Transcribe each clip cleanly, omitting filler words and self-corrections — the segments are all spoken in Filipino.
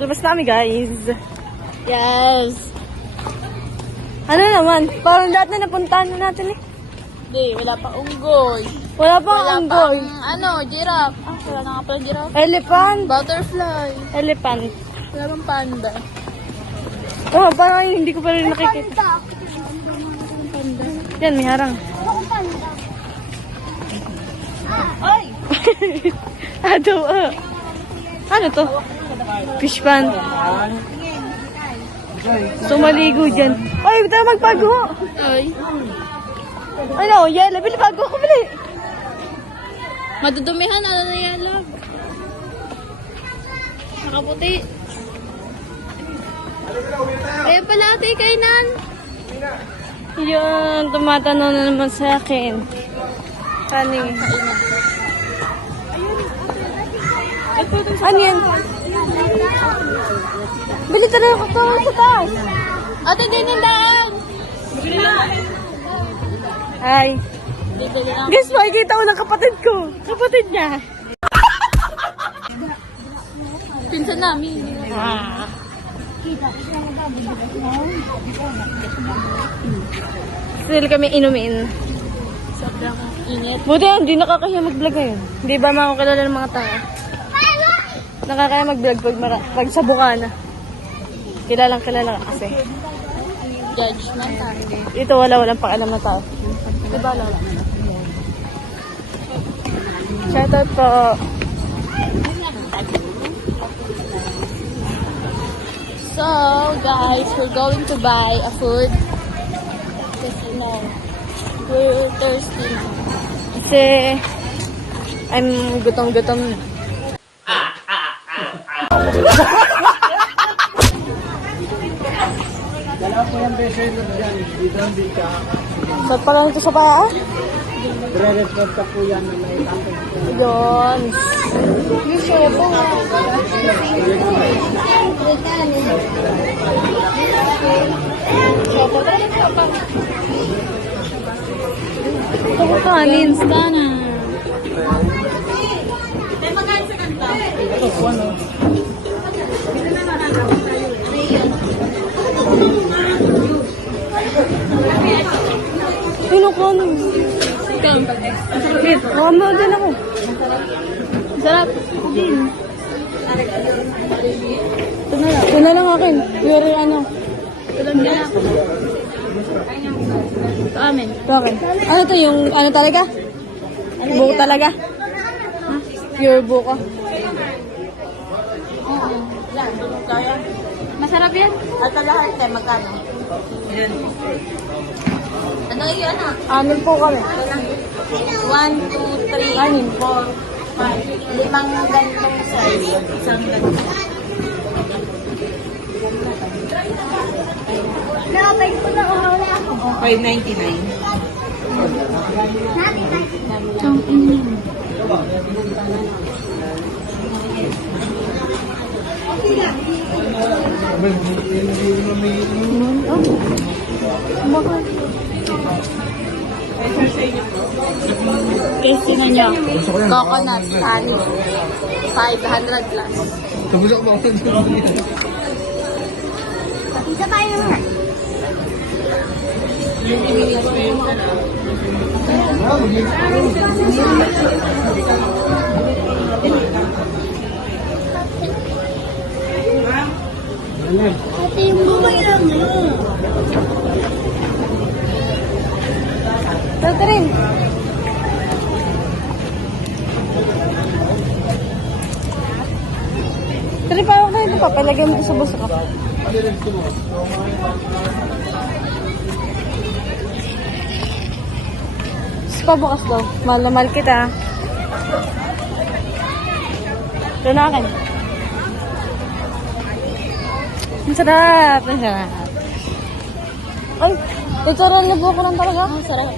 Sa labas namin, guys. Yes. Ano naman? Parang lahat na napuntahan na natin eh. Hindi, wala pa unggoy. Wala pang unggoy. Giraffe. Ah, wala na nga pala giraffe. Elephant. Butterfly. Elephant. Wala bang panda? Oh, parang hindi ko pa rin nakikita. Yan, may harang. Ay! Ano to? Fish pond. So, maligo dyan. Ay, tayo magpago. Ay. Ano, yelo. Bili, bago ko, bili. Madudumihan, ano na yan lang? Nakaputi. Kaya pala ate, kainan. Yun, tumatanong na naman sa akin. Kaning. Ano yan? Bili tayo ko sa taas. Ate, din yung daan. Ay. Dito lang. Guys, makikita ko ng kapatid ko. Kapatid niya. Pinsan namin. Still kami inumin. Sobrang init. Buti yan, hindi nakakaya mag-vlog ngayon. Hindi ba makakilala ng mga tao? Nakakaya mag-vlog pag sa Bukana. Kilalang kilala ka kasi. Judgment. Ito walang pakialam na tao. Diba Lola? Shoutout po. So, guys, we're going to buy a food. Kasi, we're thirsty na. Kasi I'm gutom-gutom. Dalawa po yung beso yun dyan. Dito hindi ka. Saan pala nito sa paa? Re-record ka po yan na may tapos. Yun. Ito ko kanin. Sana. Ito po ano. Ano ko ano? Wait, kama din ako. Sarap. Din. Ito na lang akin. Pero ano? Tulog na ako. Ito amin. Ito akin. Ano to yung ano talaga? Buko talaga? Pure buko. Masarap yan. At lahat tayo magkano? Ano yun ah? Amin po kami. 1, 2, 3, Anim. 4, 5. 5 ganitong size. Isang ganito. Nakapay ko na wala ako. 5.99. Ang init. Guys, sino nyo? Coconut, honey. 500 plus. Tapos ako bakit Isa tayo na. Ate, yung bumay lang mo. Ito rin. Tari pa ako na ito pa. Palagay mo sa buso ko. Pabukas daw. Mahal na mahal kita. Ito na akin. Ang sarap. Ang sarap. Ay, tuturuan niyo po ko lang talaga. Ang sarap.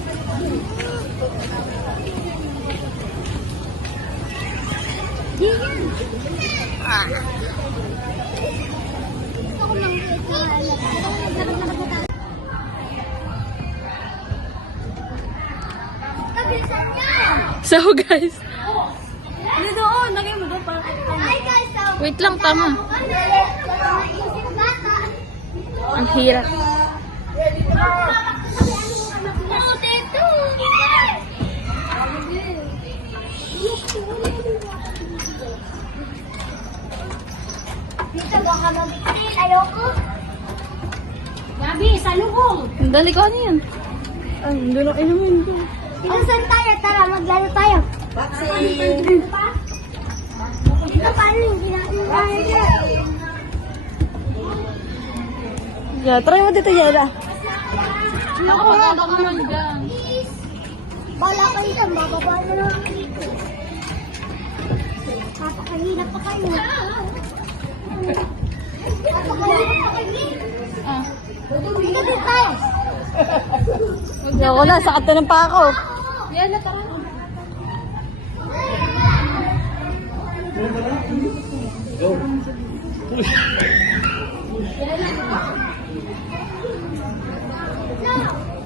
So guys, Ano doon? Lagay mo doon para. Hi guys! Wait lang, tama. Ang hirap. Dito baka mag-train. Ayoko. Gabi, sa lubong. Dali ko, ano yan? Ay, hindi na inumin ko. Dito saan tayo? Tara, maglaro tayo. Dito pa? Dito pa rin. Hindi natin kaya. Yeah, try mo dito, Yara. Ako, baka naman dyan. Bala kayo dyan. Bababa na lang ako dito. Papakahirap pa kayo. Papakahirap pa kayo. Ah. Dito din tayo. Hindi ako na, sakat na ng pa ako. Yan na, tara.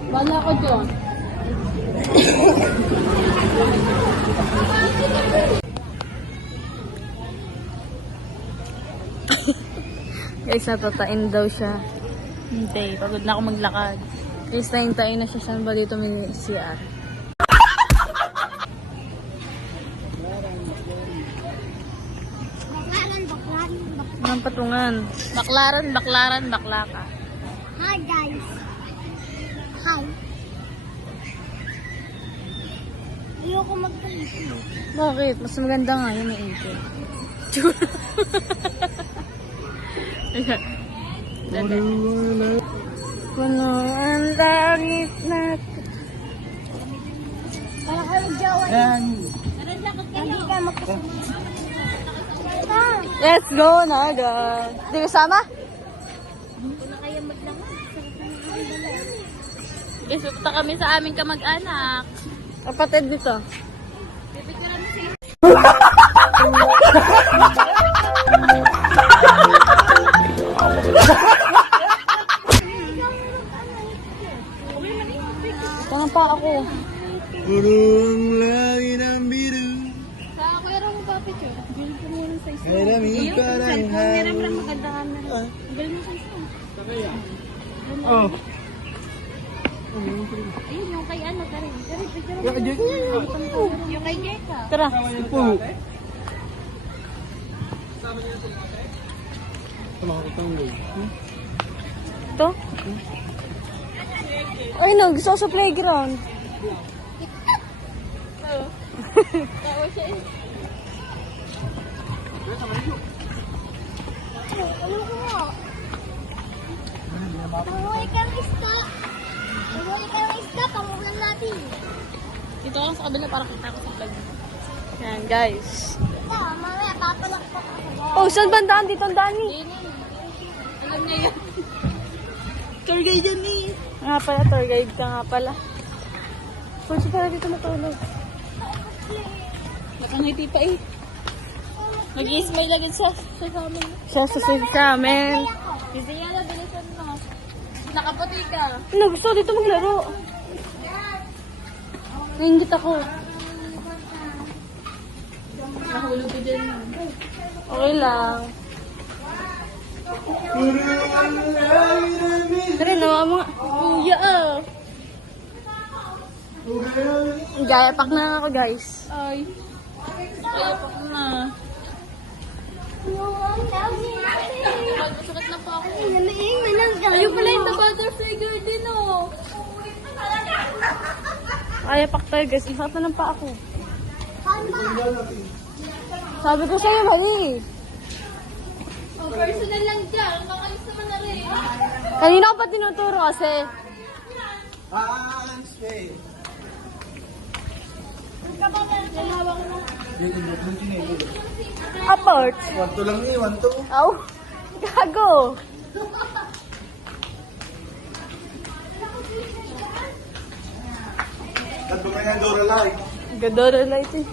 Bala ko dyan. Guys, natatain daw siya. Hindi, pagod na ako maglakad. Guys, tayin-tayin na siya. Saan ba dito may CR? Baklaran, baklaran, baklaran. Anong patungan? Baklaran, baklaka. Hi guys. Hi. Ayoko magpalito. Bakit? Mas maganda nga yun may ito. Puno ang langit natin. Para kayo magjawa. Yan. Hindi ka magkasama. Let's go, Narda. Di kasama? Guys, pupunta kami sa aming kamag-anak. Kapatid dito. Tangan pa ako. Purong langit ang biru. Sa kuya mo ba, picture? Galing ko muna sa isa. Kaya namin ikarang Meron lang maganda camera. Galing mo sa isa. Oh. Ayun, yung kay ano, tara. Tara, picture mo. Yung kay Jeka. Tara. Upo. Tama ko tanggol. Ito? Ay, no. Gusto ko sa playground. Tawa siya eh. Ano ko nga? Panguhuli kang isda. Panguhuli kang isda. Pangulan natin. Dito ako sa kabila para kita ko sa vlog. Yan, guys. Ito, mamaya papalak pa ako. Oh, saan ba ang daan dito? Ang dani. Ayun yun. Alam niya yan. Tour guide yan eh. Nga pala, tour guide ka nga pala. Pwede pala dito matulog. Nakangiti pa eh. Mag-i-smile agad sa amin. Siya susunod sa amin. Kasi yan na, bilisan mo. Nakaputi ka. Ano, gusto ko dito maglaro. Nainggit ako. Nahulog ko dyan. Okay lang. Tara, nawa mo nga. Kuya ah. Gaya pack na ako, guys. Ay. Kaya pa ko na. Masakit na pa ako. Ayun pala yung the butterfly garden oh. Kaya pack tayo, guys. Isap na lang pa ako. Sabi ko sa'yo, mali. Oh, personal lang dyan. Makalis naman na rin. Kanina ko pa tinuturo kasi. Hands way. Apart. Wanto lang ni, wanto. Aw. Gago. At ba may Dora Light? Gadoro light eh.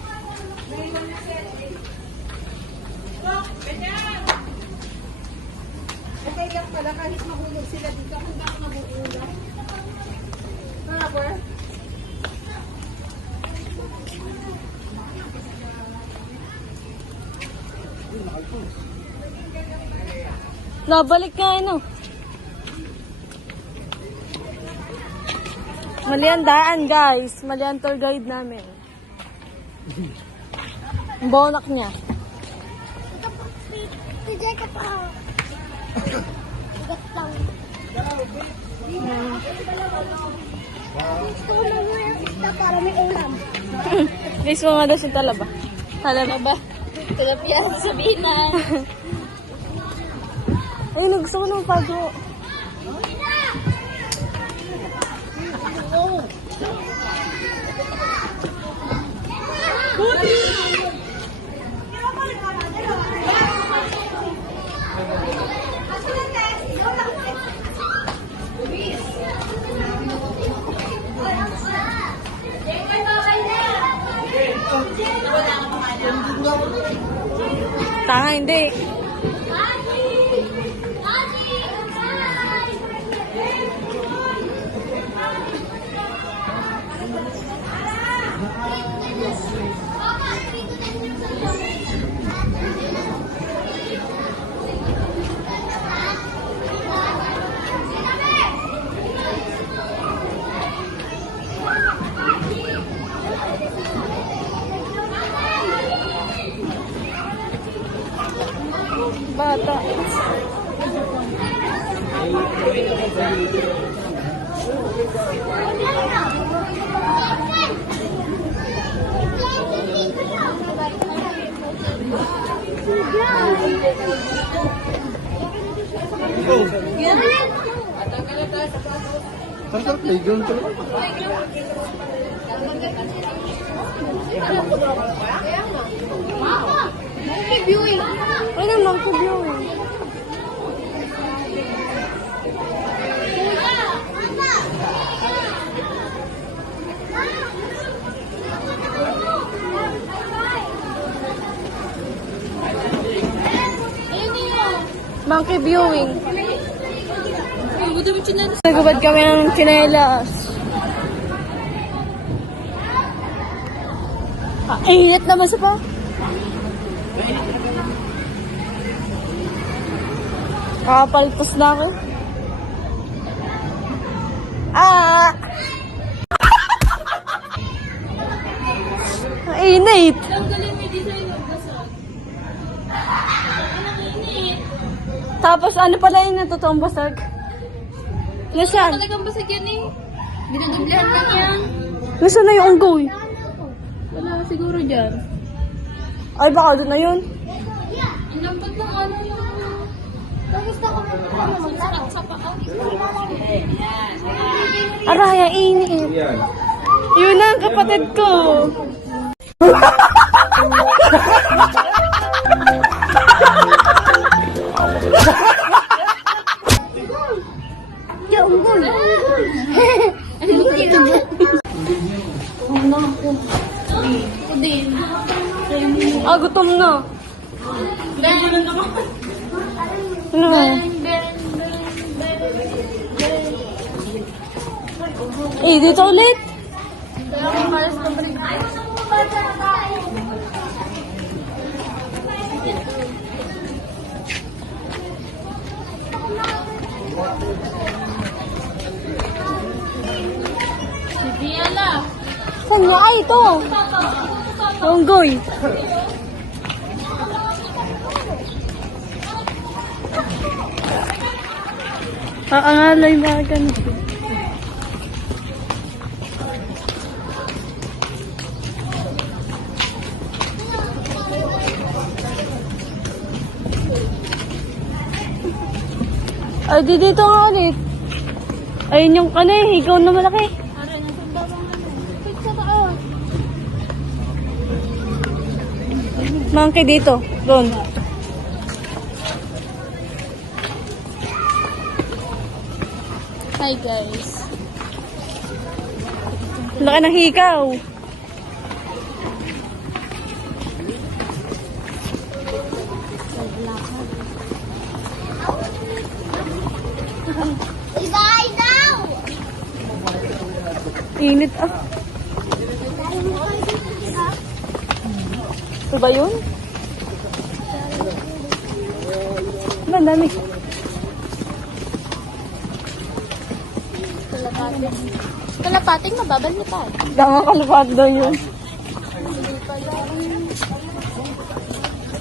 Nabalik nga ano. Mali ang daan, guys. Mali ang tour guide namin. Ang bonak niya. Si Jacob ako. Ugat lang. Gusto ko na nga yung isda para may ulam. Guys, mo nga daw siya talaba. Talaba. Tulap yan, sabihin na. Ay, gusto ko ng pago. Tanga, hindi. Bata. Sarap playground talaga. Ay, naman ko viewing. Monkey viewing. Nagubad kami ng tsinelas. Init naman sa pa. Kakapalitos na ako. Ah! Init! Tapos ano pala yung natotoong basag? Nasaan? Talagang basag yan eh. Dinadublehan lang yan. Nasaan na yung unggoy? Wala siguro dyan. Ay, baka doon na yun. Ang lampat ng ano yung... Gusto ko Sarap sa paa. Aray, ang init. Yun na ang kapatid ko. yung unggoy. Ah, gutom na. Ano? Eh, dito ulit. Si Biela. Saan niya? Ay, ito. Unggoy. Aangalay mga ganito. Ay, di dito nga ulit. Ayun yung ano eh, higaw na malaki. Monkey dito, doon. Hi guys. Laki ng hikaw. Ibay daw! Init ah. Ito ba yun? Ba, ang dami. Kalapating mababalipad. Tama kalapad daw yun. Hindi pala.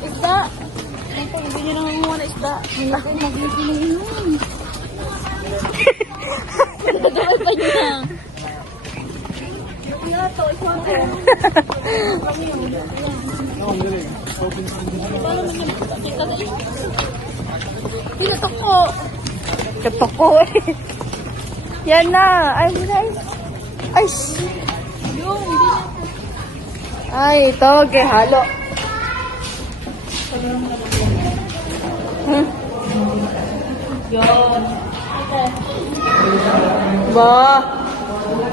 Isda. Hindi nyo nang muna isda. Malaki mag-inom. Dadawal pa niya. Pinatok ko. Katok ko eh. Yan na. Ay, nice. Ay, ay, ito. Okay, halo. Ba.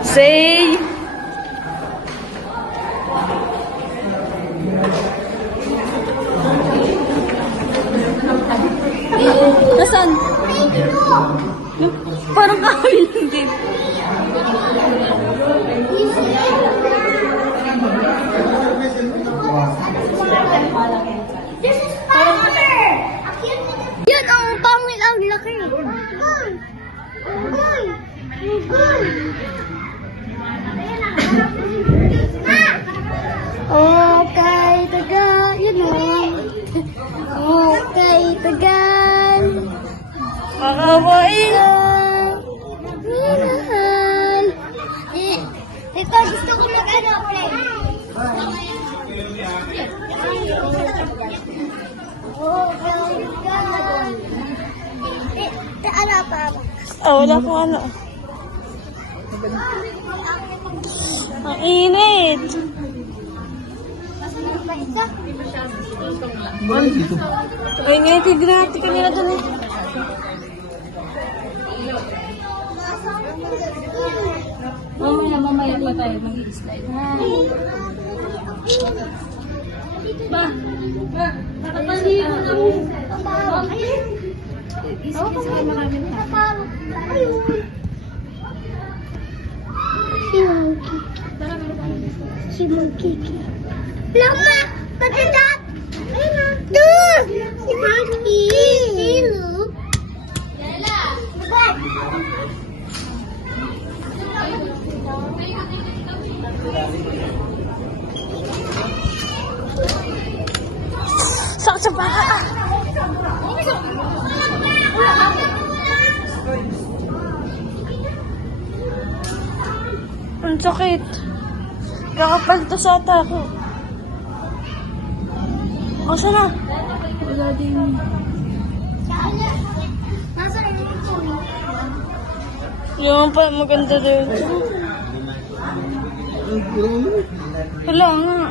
Say. Nasaan? Parang kahoy lang din. This is fire! Yun ang pangit ang laki. Unggoy! Unggoy! Unggoy! Okay, tagal. Yun o. Okay, tagal. Kakawain. Minahal. Ito, gusto ko mag-ano, play. Ano pa? Ah, wala pong ano. Ang init. Ay, ngayon, tignan kanina dun eh. Mamaya pa tayo mag-slide. Nakapaligo na mo. Si Monkey. Lama! Pagkagat! Ayun na! Doon! Si Monkey! Hello! Sakit sa baka. Ang sakit. Kakapaltos ata ako. O, saan na? Wala din. Nasaan yung phone? Yung pa, maganda din. Wala nga.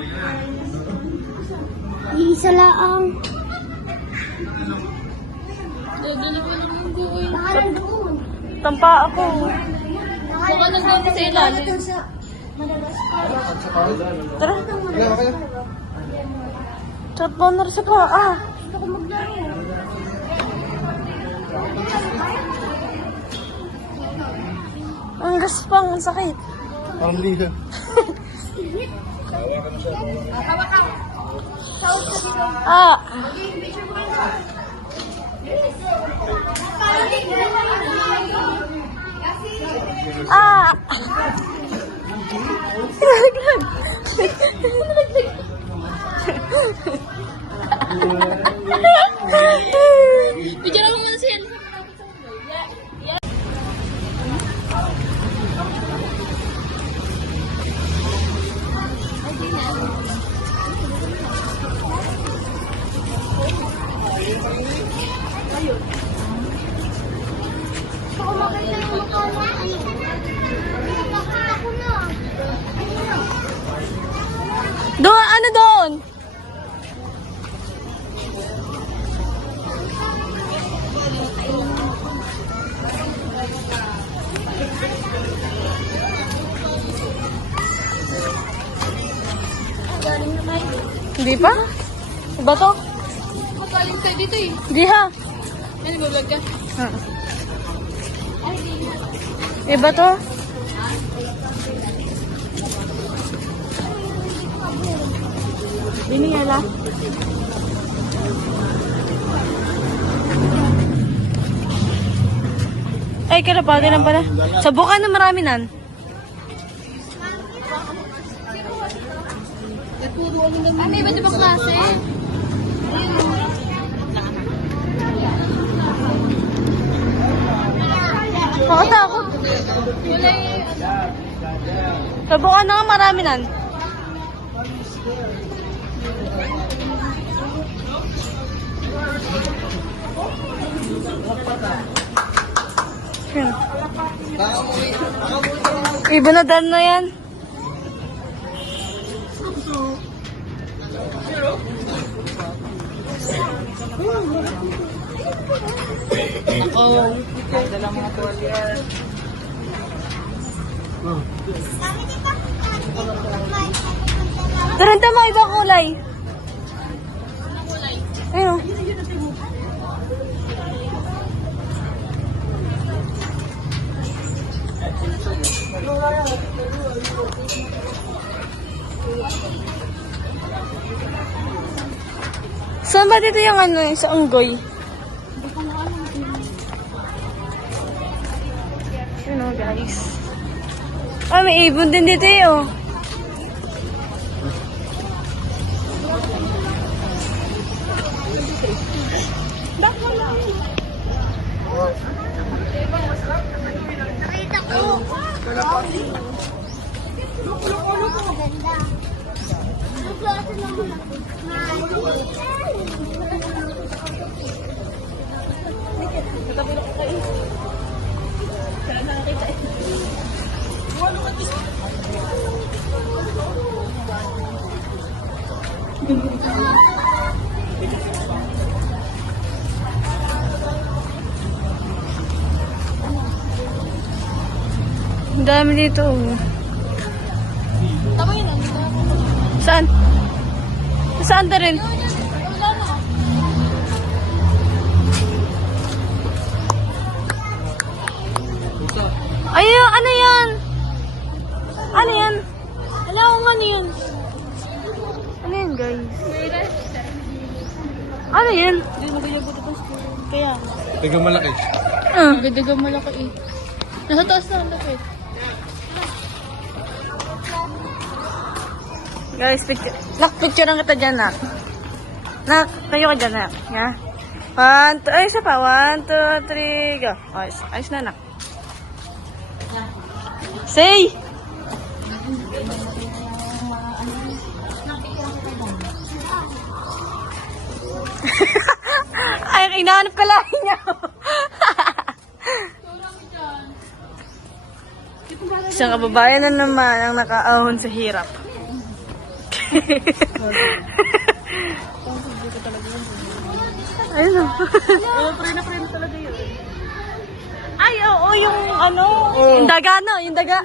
Isa lang. Dalawa lang yung buhay. Baka nandoon. Tampa ako. Baka nandun sa ilalim. Sa Madagascar. Tara. Wala kaya? Chat boner sa paa. Gusto ko maglaro. Ang gaspang, ang sakit. Ang liha. Ah. Ah. Bigyan mo muna siya. Gusto ko makita yung mukha niya. Baka ako na. Doon, ano doon? Hindi pa? Iba to? Magaling tayo dito eh. Hindi ha. Ano ba vlog ka? Iba to? Binigala. Ay, kalapati lang pala. Sa buka na marami nan. puro ano lang. May iba't ibang klase. Makatakot. Wala eh. Sabukan na nga, marami nan. Iba na dan na yan. Taranta mo ibang kulay. Ayun. Saan ba dito yung ano, sa unggoy? Ano guys? Ah, may ibon din dito eh, oh. Nakita ko. Maganda. Nagplata naman ako. Ang dami dito, oh. Tama yun. Saan? Saan na rin? Wala na. Ayun, ano yan? Ano yan? Wala akong ano yun. Ano yan, guys? Ano yan? Hindi magayagot ito sa kaya. Tigang malaki. Ah. Magadagang malaki eh. Nasa taas na ang lapit. Guys, picture. Nak, picture lang kita dyan, nak. Nak, kayo ka dyan, nak. Ya? 1, 2, ay, isa pa. 1, 2, 3, go. Ayos, ayos na, nak. Say! Ay, inahanap ka lang niya. Isang kababayan na naman ang nakaahon sa hirap. Ayun o. Preno talaga yun. Ay, oo, yung ano, yung daga, no? Yung daga.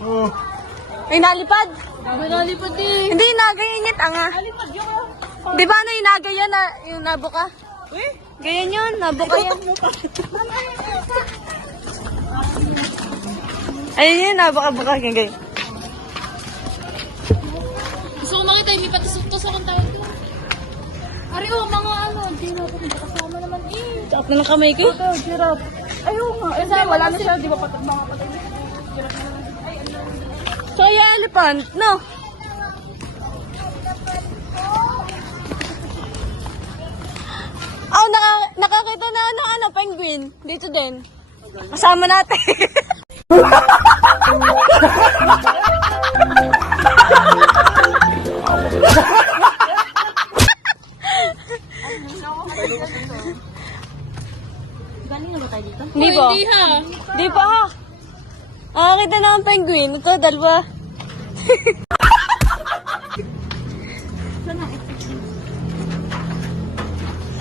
Oh. Ay, nalipad. Malalipad eh. Hindi, nagaingit, anga. Nalipad yun. Di ba ano, yung naga yan, yung nabuka? Ganyan yun, nabuka yan. Ayun yun, nabuka-buka, ganyan. Gusto ko makita, hindi pa tusok ang tawag ko. Ari oh, mga ano, hindi na ako kasama naman eh. Taap na ng kamay ko. Giraffe. Ayaw nga. Kasi wala na siya, di ba patag mga patay. Kaya elephant, no? Oh, nakakita na ano, penguin. Dito din. Kasama natin. Galing na ba tayo dito? Hindi ba? Hindi ha. Di pa ha? Nakakita na ang penguin. Ito, dalawa.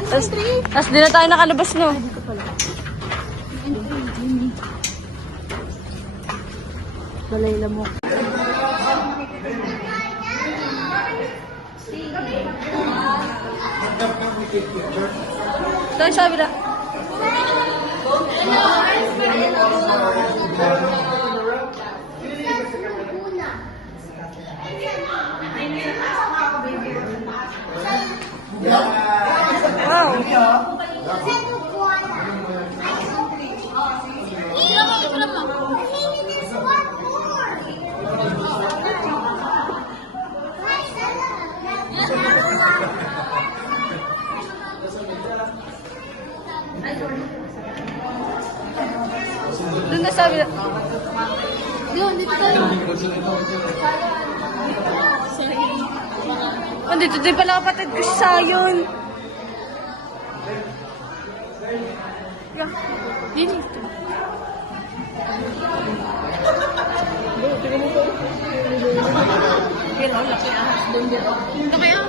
Tapos di na tayo nakalabas, no? Balay lamok. Ito, sabi na. Wow. Doon na sabi. Yun, dito tayo. Oh, dito din pala kapatid ko si Sayon. Yeah. Dito. Ito ba yun?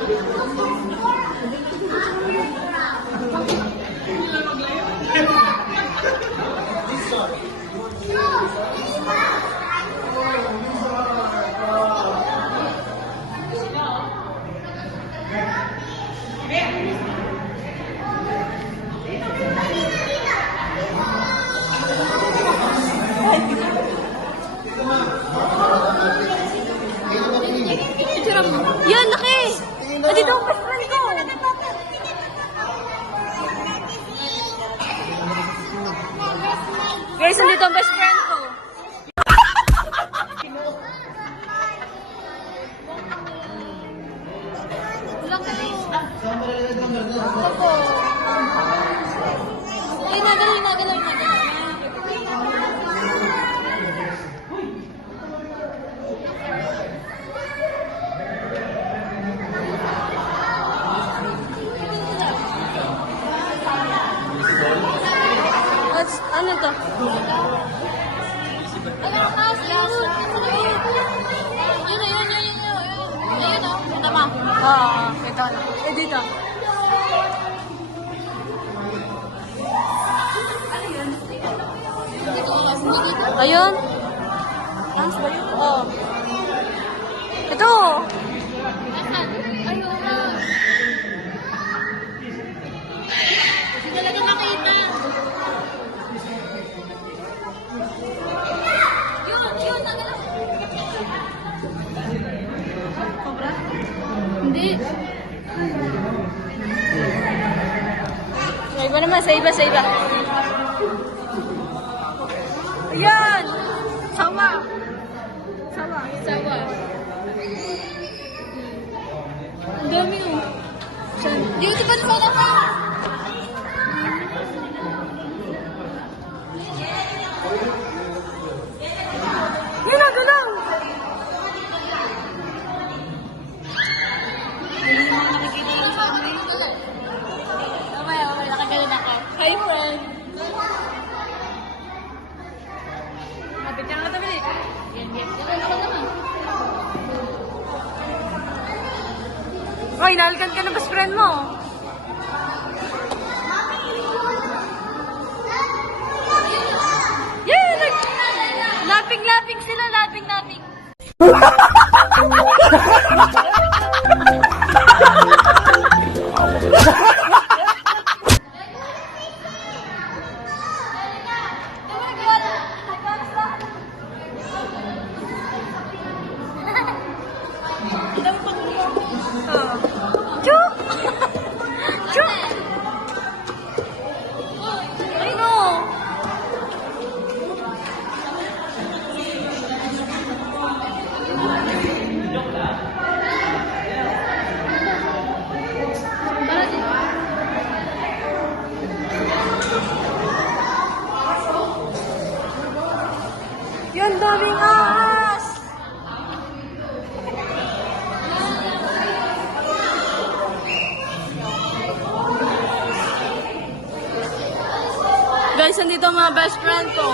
Yan, laki! Nandito ang best friend ko! Guys, nandito ang best friend ko! Ay, nagalaw, nagalaw, nagalaw. Ano to? Ay, last. Yun. Ayun, oh. Ito pa. Oo, ito na. Eh, dito. Dito ko kasi dito. Ayun. Dance ba yun? Oo. Ito. Asan? Ayun na. Hindi talaga makita. Yun, nagalaw. Hindi. Sa iba naman, sa iba. Ayan! Sawa! Sawa. Ang dami oh. Duty pa naman ako. Yan, nagalaw! Okay, nakagalan ako. Hi, friend. Kapit niya nga tabi. Yes. Gawin ako naman. Hoy, nalgan ka ng best friend mo. Yeah! Laping-laping sila, laping-laping. Chuk! Chuk! Ay, no! Yan, daming ahas! Guys, nandito ang mga best friend ko.